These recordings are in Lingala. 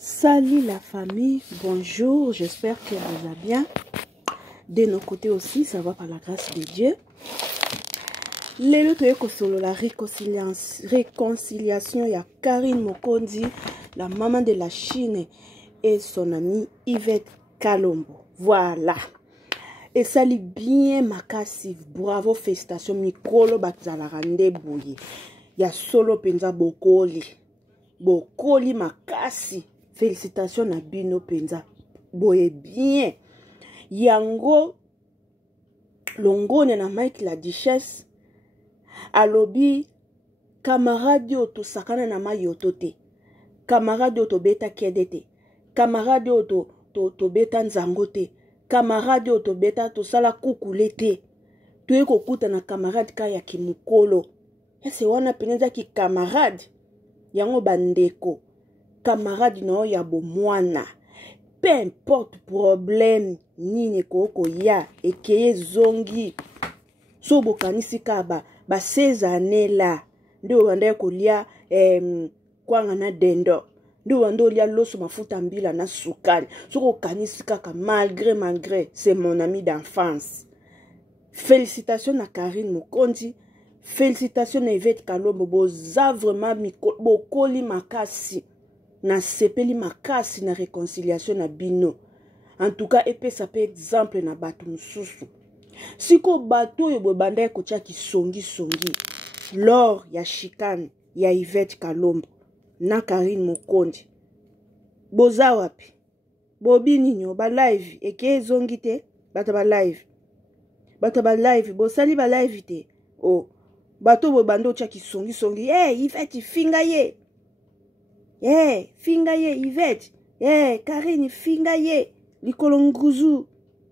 Salut la famille, bonjour, j'espère que vous allez bien. De nos côtés aussi, ça va par la grâce de Dieu. Lelo toyeko solo la réconciliation ya Karine Mokonzi, la maman de la Chine, et son amie Yvette Kalombo. Voilà. Et ça lit bien makasi. Bravo, félicitations. Mikolo Batzalarande Bouye. Ya solo penza bokoli. Bokoli makasi. Félicitations na bino penza. Boye bien. Yango longone na Mike la Duchesse. Alobi camarade oto sakana na mayoto te. Camarade oto beta kedete. Camarade oto to beta nzango te. Camarade oto beta to sala kukule te. Tuye kokuta na camarade kaya kimukolo. Ese wana peneza ki camarade. Yango bandeko. Camarade no ya bomwana. Peu importe problème nini koko ya ekeye zongi. Sobo kanisi kaba ba 16 années la. Ndio wanda kolia kwanga na dendo. Ndio wanda lia loso mafuta mbila na sukari. Soko kanisi kaka malgré c'est mon ami d'enfance. Félicitations à Karine Mokonzi. Félicitations à Yvette Kalombo. Boza vraiment bokoli makasi. Na sepeli makasi na réconciliation na bino. En tout cas, epé ça peut exemple na batu mususu. Siko bato yo banda kocha ki songi. Lors ya chikane ya Yvette Kalombo na Karine Mokonzi. Boza wapi? Bobi ninyo ba live eke zongi te bata ba live. Bata ba live bo sali ba live te. Oh, bato bo bando cha ki songi. Yvette finga ye. Finga ye Yvette. Karine finga ye. Likolo nguzu.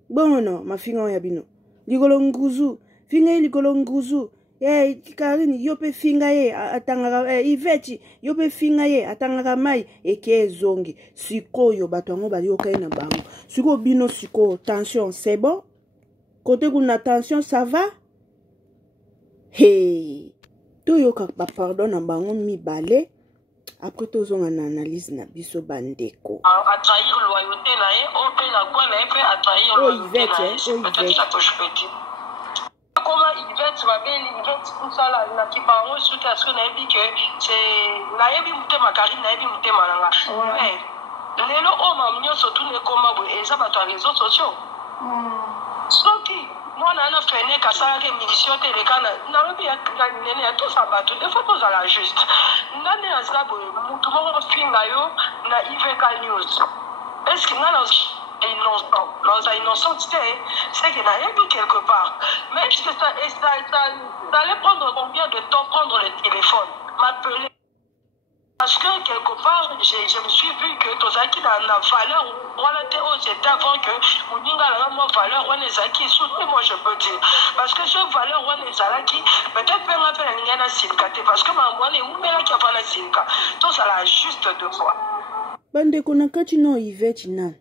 Bono ma finga ya bino. Likolo nguzu. Finga ye likolo nguzu. Karine yope finga ye atangaka Yvette yope finga ye atangaka mai eke zongi. Sikoyo bato yango bali okaye na bango. Siko bino siko tension c'est bon? Côté kuna tension ça va? Toyoka ba pardon na bango mibale. Après tous on a analyse na biso bandeko. À trahir loyauté là, on peut la quoi là, peut à trahir loyauté là. Peut-être ça que je peux dire. Comment Yvette va bien, Yvette tout ça là, na qui parle sur parce que na dit que c'est na yebi muté ma Karine na yebi muté malanga. Mais lelo o ma mnyo surtout ne comment et ça va sur les réseaux sociaux. Soki moi na fene kasala ke mission telekana na lobi ya nene ya tout ça bato des fois tous à la juste. Nani azabo mutu mo finga yo na Yvette News. Est-ce que na innocent, c'est qu'il n'a rien vu quelque part. Mais ça allait prendre combien de temps prendre le téléphone, m'appeler. Parce que quelque part, je me suis vu que tout ça qui a la valeur, voilà, c'était avant que mon a la valeur, on est acquis, moi je peux dire. Parce que ce valeur, on est acquis, peut-être qu'on appelle un silkate, parce que ma moine est où, mais là qui a pas la silka. Tout ça là, juste deux fois. Bande konakati no Yvette na.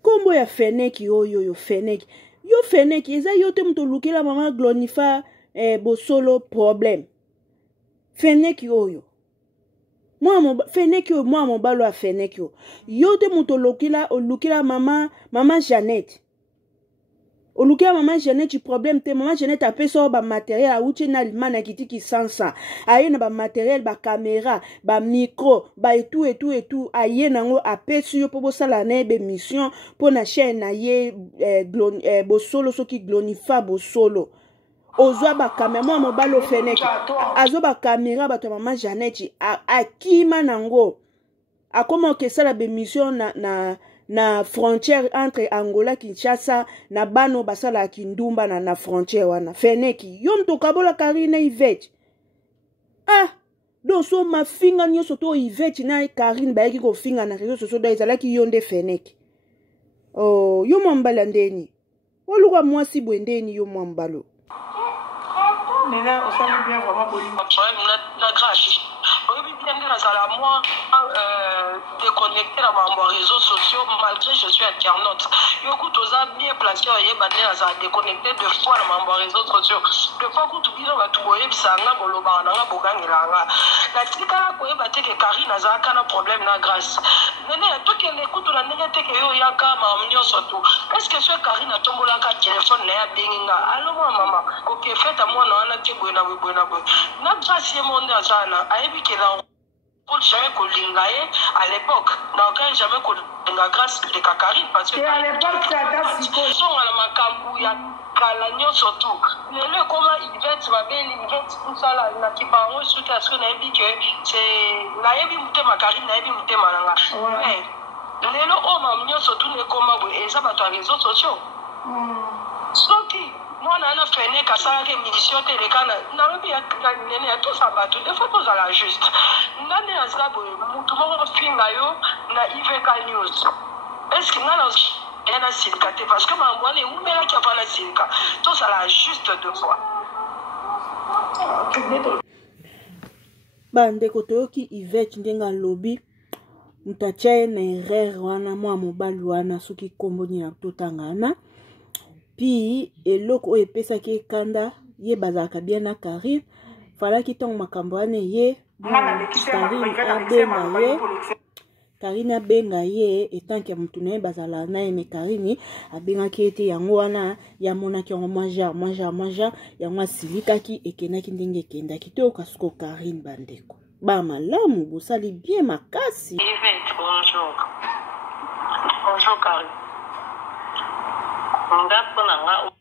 Kombo ya Feneki yo Feneki. Yo Feneki, eza yo te mto lukila mama glonifa bosolo problem. Feneki yo. Feneki yo, moi mobalo a Feneki yo. Yo te mto lukila mama Jeannette. Olukila mama Jeannette problème te mama Jeannette a peso ba matériel a uche na limana kiti ki sansa. Aye na ba matériel ba caméra, ba micro, ba et tout aye nango a peso yo po bosala na be mission po na chaîne na ye bosolo soki glonifa bosolo. Ozwa ba caméra moi mobalo Feneki. Azo ba caméra ba to mama Jeannette a kima nango. A comment que ça la be mission na frontière entre Angola Kinshasa na bano basala kindumba na frontière wana Feneki yo mto kabola Karine Yvette donc so ma finga nyoso to Yvette na Karine ba yaki ko finga na réseaux sociaux da ezalaki yo nde Feneki yo mwambala ndeni oluka mwasi bwendeni yo mwambalo nena osali bien vraiment bolingo na grâce. Oui, bien dans la moi déconnecté dans mes réseaux sociaux malgré que je suis internaute. Yo écoute aux bien placé et bandé à déconnecté deux fois dans mes réseaux sociaux. De fois que tu dis on va tout boyer bisanga boloba na bogangela. La tika ko ebate que Karine a kana problème na grâce. Nene to que écoute la négate que yo yaka ma mnyo surtout. Est-ce que ce Karine a tombola ka téléphone na ya benginga. Allô maman. OK fait à moi na na tibona bona. Na grâce monde azana ayebi que là jamais Kolingaye à l'époque. Donc jamais Kolinga grâce de Karine parce que à l'époque ça date sont à la makambu ya Kalanyo surtout. Le comment Yvette va bien Yvette tout ça là na qui parle sur parce que na dit que c'est na yebi mutema Karine na yebi mutema nanga. Mais le homme amnyo surtout ne comment et ça va sur les réseaux sociaux. Soki moi on a fait né kasara que mission télécana na lobi ya nene tout ça va tout des fois tout ça la juste. Nani azabo mutu mo finga yo na IVK News. Est-ce que nana il y a silka parce que ma moine ou mais là qui a pas la silka tout ça la juste deux fois. Bandeko toyoki Yvette ndenga lobi mutachaye na erreur wana mwa mobali wana soki komboni na totangana pi eloko oyo epesaki ekanda ye bazalaka bien na Karine falaki ntango makambo wana ye Karine abenga ye etanke mutu na ye bazala na ye me Karine abengaki ete yango wana yamonaki yango mwa genre yango asilikaki ekendaki ndenge ekendaki toyoka siko Karine bandeko bamalamu bosali bien makasi. Bonjour Karine. Ngapo nanga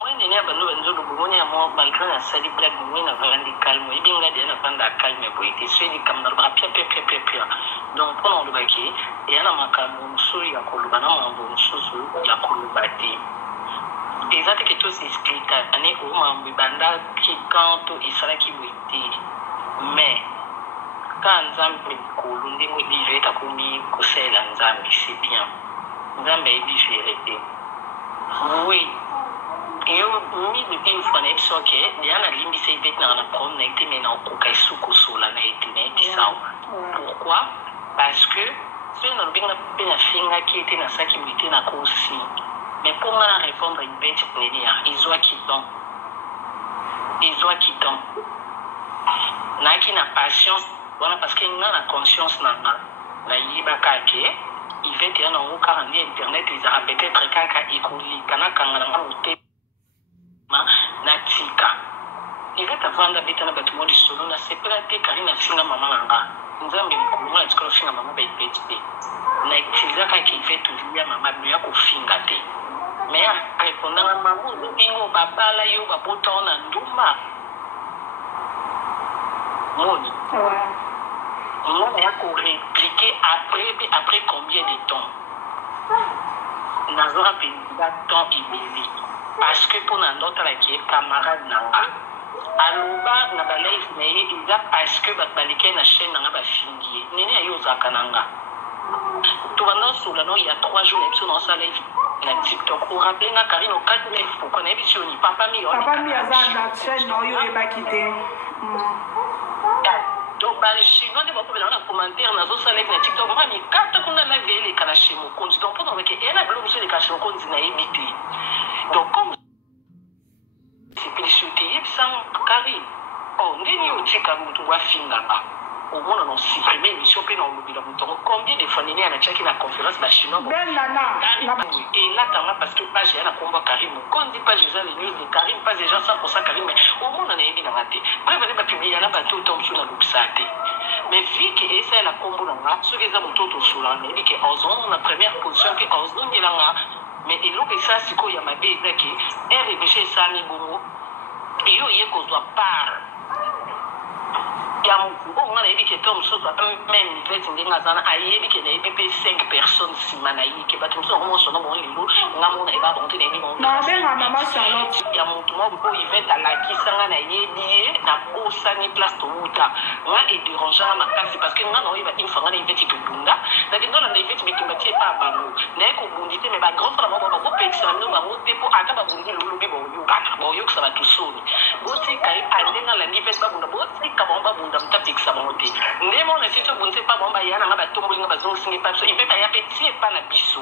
mwene ni abanu banzolo bumoni ya mo malgré na sali blague mwene na vandi calme et bien là dia na vanda calme pour été suivi comme na pia donc pour le baki et ana makambo musuri ya koluba na mambo mususu ya kolubati exact que tout s'explique ane o mambo banda ki kanto isara ki witi mais quand nzambe kolunde mo bive ta komi kusela nzambe c'est bien nzambe est vérité. Oui, yo mi de bien fois n'est pas que bien la limite c'est bête dans la prendre n'était mais non coca sucre sola n'a été n'est pourquoi parce que c'est une bien la finga qui était dans ça qui était na aussi mais pour moi la répondre une bête pour dire ils ont quittant n'a qui na patience voilà parce qu'il n'a la conscience na yiba kake il va dire non au cas internet ils a peut-être kaka ikuli kana kangana ngote na tika il va t'avanda beta na batu modi solo na separate Karine finga mama nanga nzambe mkuluma etiko finga mama ba ipeti na itiza ka ki fait tulia mama bia ko finga te mais répondant à maman bingo babala yo babota na nduma moni on a répliqué après combien de temps Nazora Pénida temps et parce que pour notre qui est camarade nanga aloba na ba live na ye eza parce que balike na chaîne nanga ba fingi nene ayo zakananga to bana sula no il y a 3 jours l'épisode dans sa live na TikTok on rappelle na Karine au 4000 pourquoi na émission ni papa mi azana chaîne no yo ebakite donc bah chinois de beaucoup dans les commentaires na zo sa live na TikTok moi mi kata kuna na vele kana chez mon compte donc pour avec elle a bloqué les cachets compte na ebité donc comme c'est plus chuté sans Karine oh ndeni utika mtu wa finga ba au moins on supprimer émission puis on oublie donc combien de fois nini anachaki na conférence ba chinois et là t'as parce que page na combat Karine quand dit pas Jésus les news de Karine pas déjà 100% Karine mais au moins on a ébi na raté bref on va publier là bateau tombe sur la lupsate mais vu que essa la combo là ce que ça moto sur là mais dit que on a première position que on dit là mais il que ça c'est quoi ya mabe que est réfléchir ça ni bongo et yo yeko doit part on a dit que Tom Soto même fait une ngazana ayebi que les BP 5 personnes si manayi que batum so comment son nom lilo ngamo na ba bonte na mi na benga mama Charlotte ya muntu mo bo event ala kisanga na yebi na bosa ni place to uta nga et dérangeant ma classe parce que nga no iba infanga na event to bunda na que dans la event fait bitumba tie pas bango na ko bundite mais ba grand frère ba ko pekisa no ba mo te po ata ba bundi lo bi bo yo ça va tout sonner aussi kai alenga la nive ba bunda aussi ka ba bunda mta pekisa ba mote ndemo na sito bunte pa ba yana nga ba tombo nga ba zo singi pa so ipeta ya petit pa na biso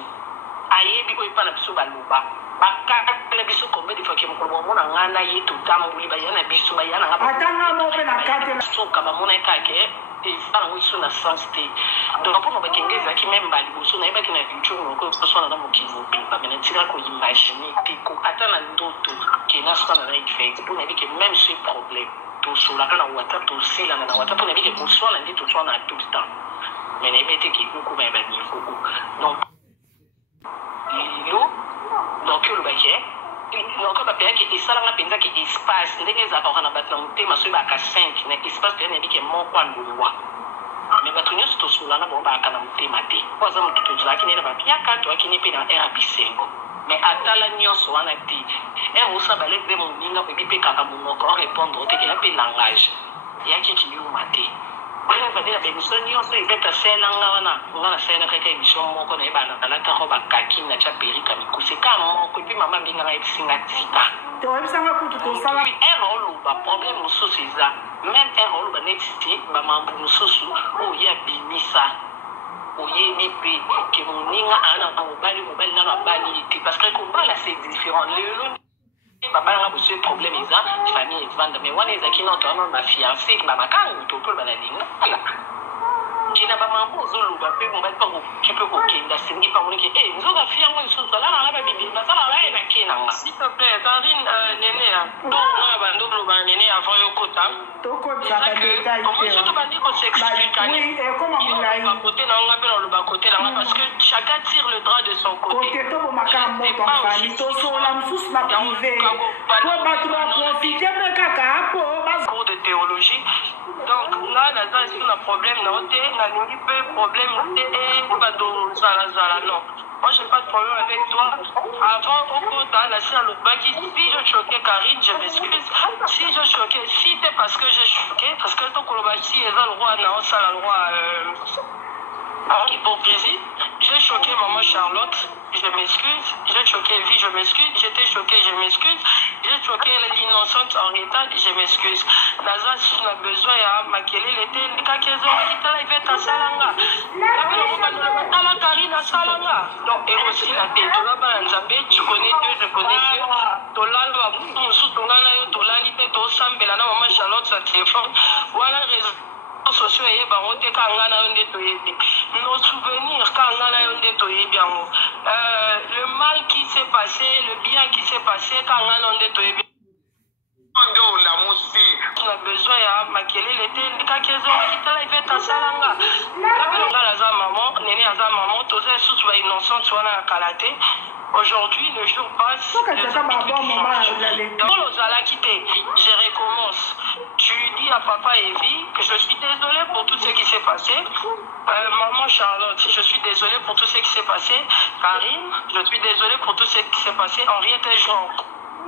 ayebi ko ipa na biso ba loba bakaka na biso kombe di fakem ko mo na ngana ye to tambuli ba yana biso ba yana nga ba atanga mo pe na kate na so ka ba mona kake et ça on est na santé donc pour ba kengeza ki même ba liboso na iba ki na future ko so na mo ki mo ba mena tira ko imaginer pe ko atana ndoto ki na so na right face pour na bi que même ce problème to so la kana WhatsApp to sila na WhatsApp pour na bi que ko so na ndi to so na tout le temps mais na iba te ki ko ba ba ni fo donc donc le baquet donc ba paya ki isala nga penza ki espace ndenge za ka na batna mutema so ba ka 5 na espace pe na bi ke mo kwa ndwa mais ba tunyo sto sula na bomba ka na mutema te kwa za mtuto zaki ne ba pia ka to akini pe na era bisengo mais atala nyoso wana te e usa ba lebe mo ninga pe bi ka ka mo ko répondre te ke pe langage ya ki ki yu mate bana ba dela be so nyoso ibeta sela ngana ngana sela ka ke bisho mo ko na ibana na ta ho ba kaki na cha perika mikuse ka mo ko pi mama mbinga na isinga tika to ebisanga kutu to sala erreur ba problème mususu iza même erreur ba nexiti ba mambu mususu o ya bimisa o ye ni pe ke moninga ana ba mobali na bali te parce que ko bala c'est différent le baba nga bose problème iza famille evanda mais wana ezaki na to na fiancé baba kangu to to bana linga ala kina ba mambo zolo ba pe mo ba ko ki pe ko kenda singi pa monike nzoka fiango iso sala na ba bibi ba sala ba na kina nga s'il te plaît Karine nene ya donc na ba ndolo ba nene avant yo kota to ko za ba détail comment je te bandi ko s'explique oui comment mulai ba côté na nga pe na ba côté na nga parce que chacun tire le drap de son côté côté to bo maka mo ton famille to so la msus na privé to ba to profiter me kaka hapo ba cours de théologie donc là na ça c'est un problème na ote na lingi pe problème te e ba do zala non moi j'ai pas de problème avec toi avant au compte la sœur le baki si je choquais Karine je m'excuse si je choquais si c'est parce que j'ai choqué parce que ton kolobaki est le roi na on ça le roi hypocrisie j'ai choqué maman Charlotte je m'excuse, j'ai choqué Vie, je m'excuse, j'étais choqué, je m'excuse, j'ai choqué l'innocente Henrietta, je m'excuse. Naza, si on a besoin, ma kele l'été, les kakezo, il va être à Salanga. La Karine à Salanga. Donc, et aussi la paix, tu vas pas en tu connais Dieu, je connais Dieu. Tolalo, sous ton gana, tolali, to sambela, maman Charlotte, sa téléphone. Voilà la raison. Sociaux et barote kangana onde toyebi nos souvenirs kangana onde toyebi yango le mal qui s'est passé le bien qui s'est passé kangana onde toyebi on a besoin ya makele l'été kakezo kitala ifet asalanga la aza maman nene aza maman toza sous ba innocente wana kalate. Aujourd'hui, le jour passe, dans l'Ozala quitté, je recommence. Tu dis à papa et Vie que je suis désolée pour tout ce qui s'est passé. Maman Charlotte, je suis désolée pour tout ce qui s'est passé. Karine, je suis désolée pour tout ce qui s'est passé. Henriette et Jean.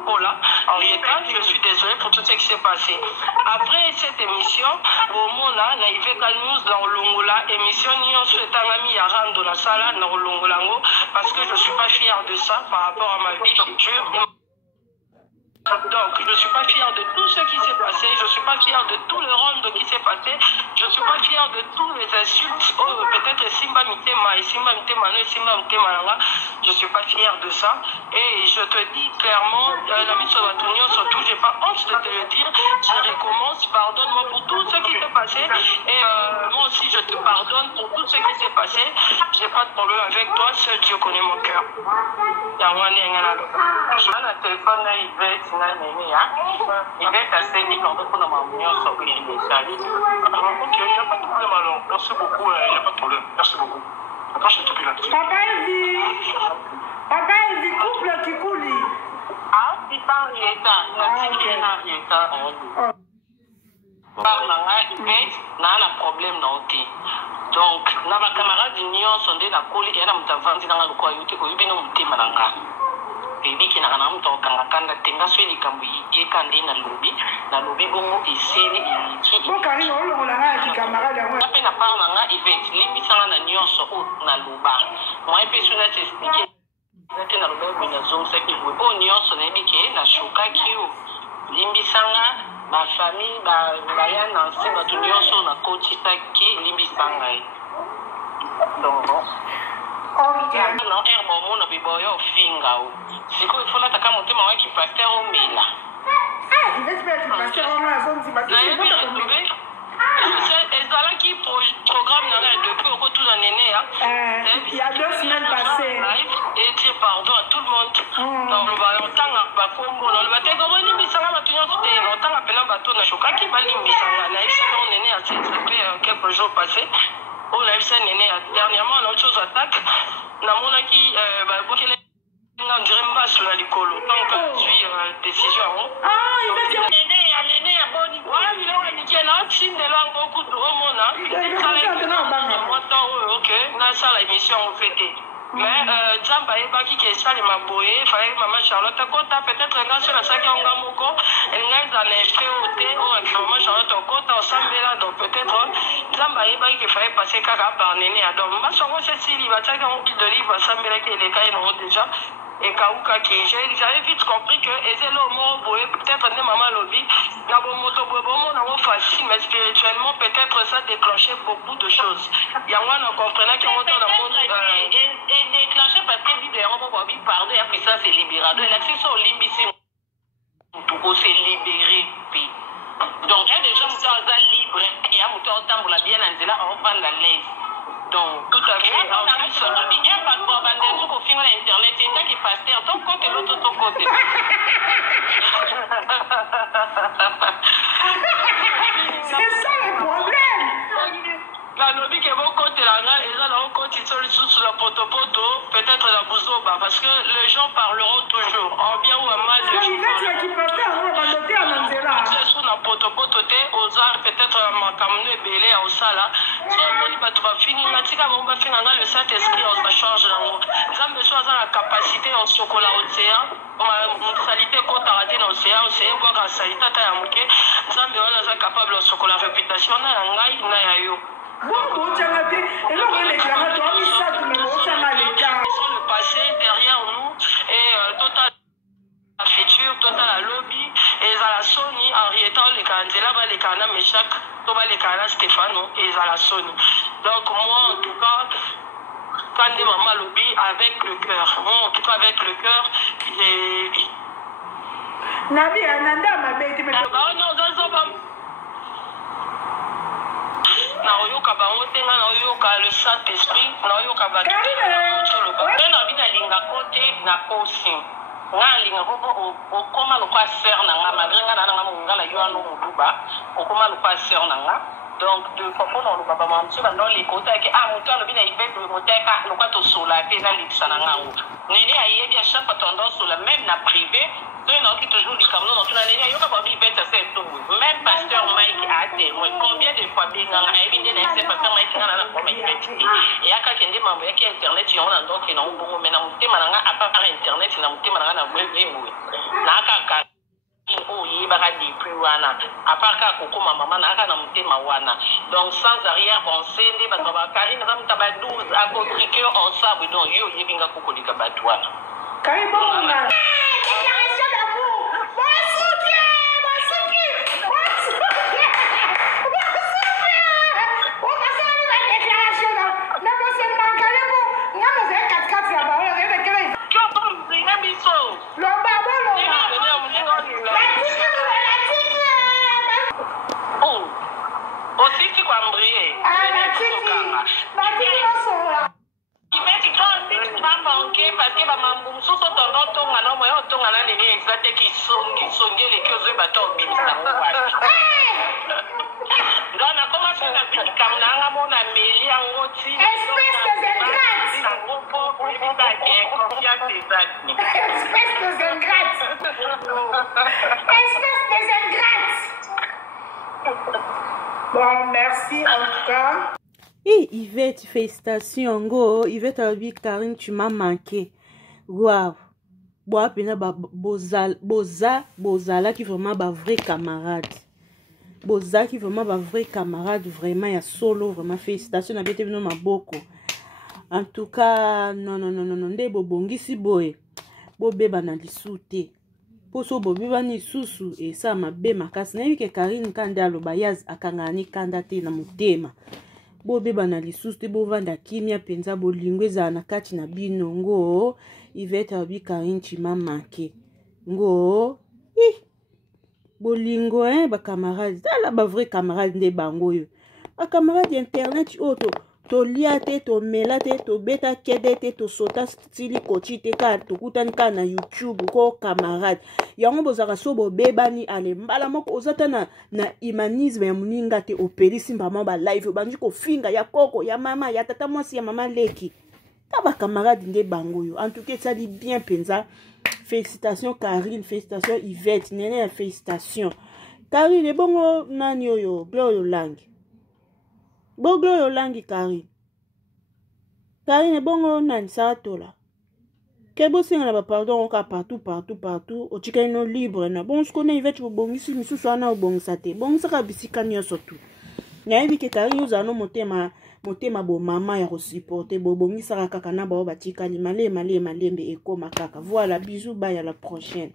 Voilà, Henrietta, je suis désolée pour tout ce qui s'est passé. Après cette émission, au monde là, Naïveka News dans Longola, émission Nyon Souetangami Yaran de la Sala dans Longolango, parce que je ne suis pas fière de ça par rapport à ma vie future. Donc, je ne suis pas fière de tout ce qui s'est passé, je ne suis pas fière de tout le ronde qui s'est passé, je ne suis pas fière de tous les insultes, peut-être Simba Mitema et Simba Mitema, Simba Mitema, je ne suis pas fière de ça. Et je te dis clairement, l'ami Sovatonio, surtout, je n'ai pas honte de te le dire, je recommence, pardonne-moi pour tout ce qui s'est passé, et moi aussi je te pardonne pour tout ce qui s'est passé, je n'ai pas de problème avec toi, seul Dieu connaît mon cœur. Je vais la téléphone à Yvette. Il va être assez dit quand on a ma sur les messages. Ok, il n'y a pas de problème alors. Merci beaucoup, il n'y a pas de problème. Merci beaucoup. Attends, je te prie là-dessus. Papa Evi, couple qui coule. Ah, c'est pas Henrietta. Henrietta. Par la Yvette, n'a un problème dans le thé. Donc, na ma camarade d'union sont des na colis et na mutavandi na le quoi yote ko yibino mutema nanga. baby qui n'a rien à faire kanda tenga so li kambu ye kande na lobby bongo eseli iliki bon Karine on l'a dit camarade moi pe na parla nga event limbisanga na nyonso o na loba moi pe so na t'expliquer nate na loba bina zone ça qui veut bon nyonso na bike na choka kiyo limbisanga ma famille ba ya na nse ba tu nyonso na kotita ki limbisanga donc ok non herbo mona biboyo finga o siko ifola taka motema wa ki pasteur o mela il veut faire que pasteur on a zone si ezalaki programme na ngai depuis okotu na nene il y a 2 semaines passées et dire pardon à tout le monde dans le balotanga bakombo na le bateko boni misanga bato nyonso te lotanga pena bato na chokaki balimbisanga na esi on nene à fait quelques jours passés on a eu nene dernièrement on a autre chose attaque na monaki babokele nga ndire mbasi na likolo tant que suis décision il va dire nene ya boni ouais biloko nike na otindela yango kutu omona ok nasala émission ofete mais nzambe ayebaki ke esalema boye fallait mama Charlotte akota peut-être nga so nasaki yango nga moko elinga eza na efe o te oyo mama Charlotte okota osambela donc peut-être nzambe ayebaki ke fallait passer kaka par nene ya donc mbasi yango sesili batiaki yango huile d'olive basambelaki eleka ye nango déjà et Kauka qui j'avais vite compris que et le mot peut-être ne maman lobby na bon moto bon facile mais spirituellement peut-être ça déclenchait beaucoup de choses il y a moi on comprenait que on dans monde et déclenché parce que Bible on va pardon et après ça c'est libérateur l'accès au limbisi tout c'est libéré puis donc il y a des gens qui sont libres et à moto tambola bien là on prend la laisse. Donc, tout à fait. En plus, bien pas de bandage au final internet, c'est ça qui passe ton côté l'autre ton côté. C'est ça le problème. La lobby qui est bon côté là, ils ont un côté sous la poto, peut-être la bouzoba, parce que les gens parleront toujours, en bien ou en mal. Il va dire qu'il peut faire, on va noter à Mandela. Sous la poto, aux arts, peut-être ma camionne belé à Osala. Si on va finir, on va finir le Saint-Esprit, on va changer là-haut. Nous avons besoin de la capacité en chocolat océan. On salité contre arrêter dans l'océan, voir la salité à Mouké. Nous avons besoin d'être capable de chocolat réputation, on a un gars, il a eu. Le passé derrière nous et total la future, total la lobby et à la Sony Henrietta les Candela les Cana Meshak, Toba les Cana Stéphano et à la Sony. Donc moi en tout cas quand des mamans lobby avec le cœur, moi en tout cas avec le cœur j'ai Nabi Ananda m'a bête mais na oyoka bango te nga na oyoka le Saint-Esprit na oyoka bato na bina linga kote na kosi nga linga koko okoma lokwa sœur na nga malgré nga na nga mongala yo ano moduba okoma lokwa sœur na nga donc de papa na lo baba mamti ba ndo likota ke moto alobi na ivepe moteka lokwa to sola te na likisa na nga ngo nene ayebi a chaque tendance sur la même na privé. Non, qui toujours du Cameroun, on a dit, il y a pas de même pasteur Mike a témoin. Combien de fois bien dans la vie de pasteur Mike a la première identité. Et à quand il y a des membres qui internet, ils ont un donc ils ont beaucoup, mais dans mon thème, à part internet, ils ont thème, à web, n'a oh, il va dire plus wana. À part quand Coco, ma maman, n'a qu'à mon thème, wana. Donc, sans arrière-pensée, les bâtiments, Karine, Ram Tabadou, à contre-cœur, en sable, donc, yo, il y a un Coco de Kabatoua. Karine, parce que maman sous son ton non moi on a les exact qui sont les que je bateau ministre donc on a commencé à dire comme na mon amélie en oti espèce des ingrates bon merci en tout cas. Hey, Yvette, félicitations, go. Yvette, Karine, tu m'as manqué. Waouh. boa pena bozala qui vraiment ba vrai camarade. Boza qui vraiment ba vrai camarade vraiment ya solo vraiment félicitations na bete bino maboko. En tout cas non nde bobongisi boye. Bobeba na lisute. Poso bobeba ni susu e sa mabe makasi na yike Karine kande aloba yaz akangani kanda te na mutema. Bobeba na lisusu te bovanda kimia penza bolingo ezala na kati na bino ngo Yvette abi Karine chima manke ngo bolingo ba camarade tala ba vrai camarade nde bango yo ba camarade internet oto to lia te to mela te to beta kede te to sota stili kochi te ka to kutani ka na YouTube ko camarade yango bozaka so bobebani ale mbala moko ozata na humanisme ya muninga te opelisi mbama ba live banji ko finga ya koko ya mama ya tata mwasi ya mama leki ta ba camarade nde bango yo. En tout cas ça dit bien penza. Félicitations Karine, félicitations Yvette, nene félicitations. Karine bongo nani oyo Gloyo Langi. Bo Gloyo Langi Karine. Karine bongo nani satola. Kebo singa na ba pardon oka partout. Ochika ino libre na. Bon skone Yvette bongisi misusu ana obongisa te. Bongisa ka bisika nyoso tu. Nyayebi ke Karine uzano motema bo mama ya supporter bo bongisa kaka na ba batika li malembe ekoma kaka. Voilà, bisous, bye à la prochaine.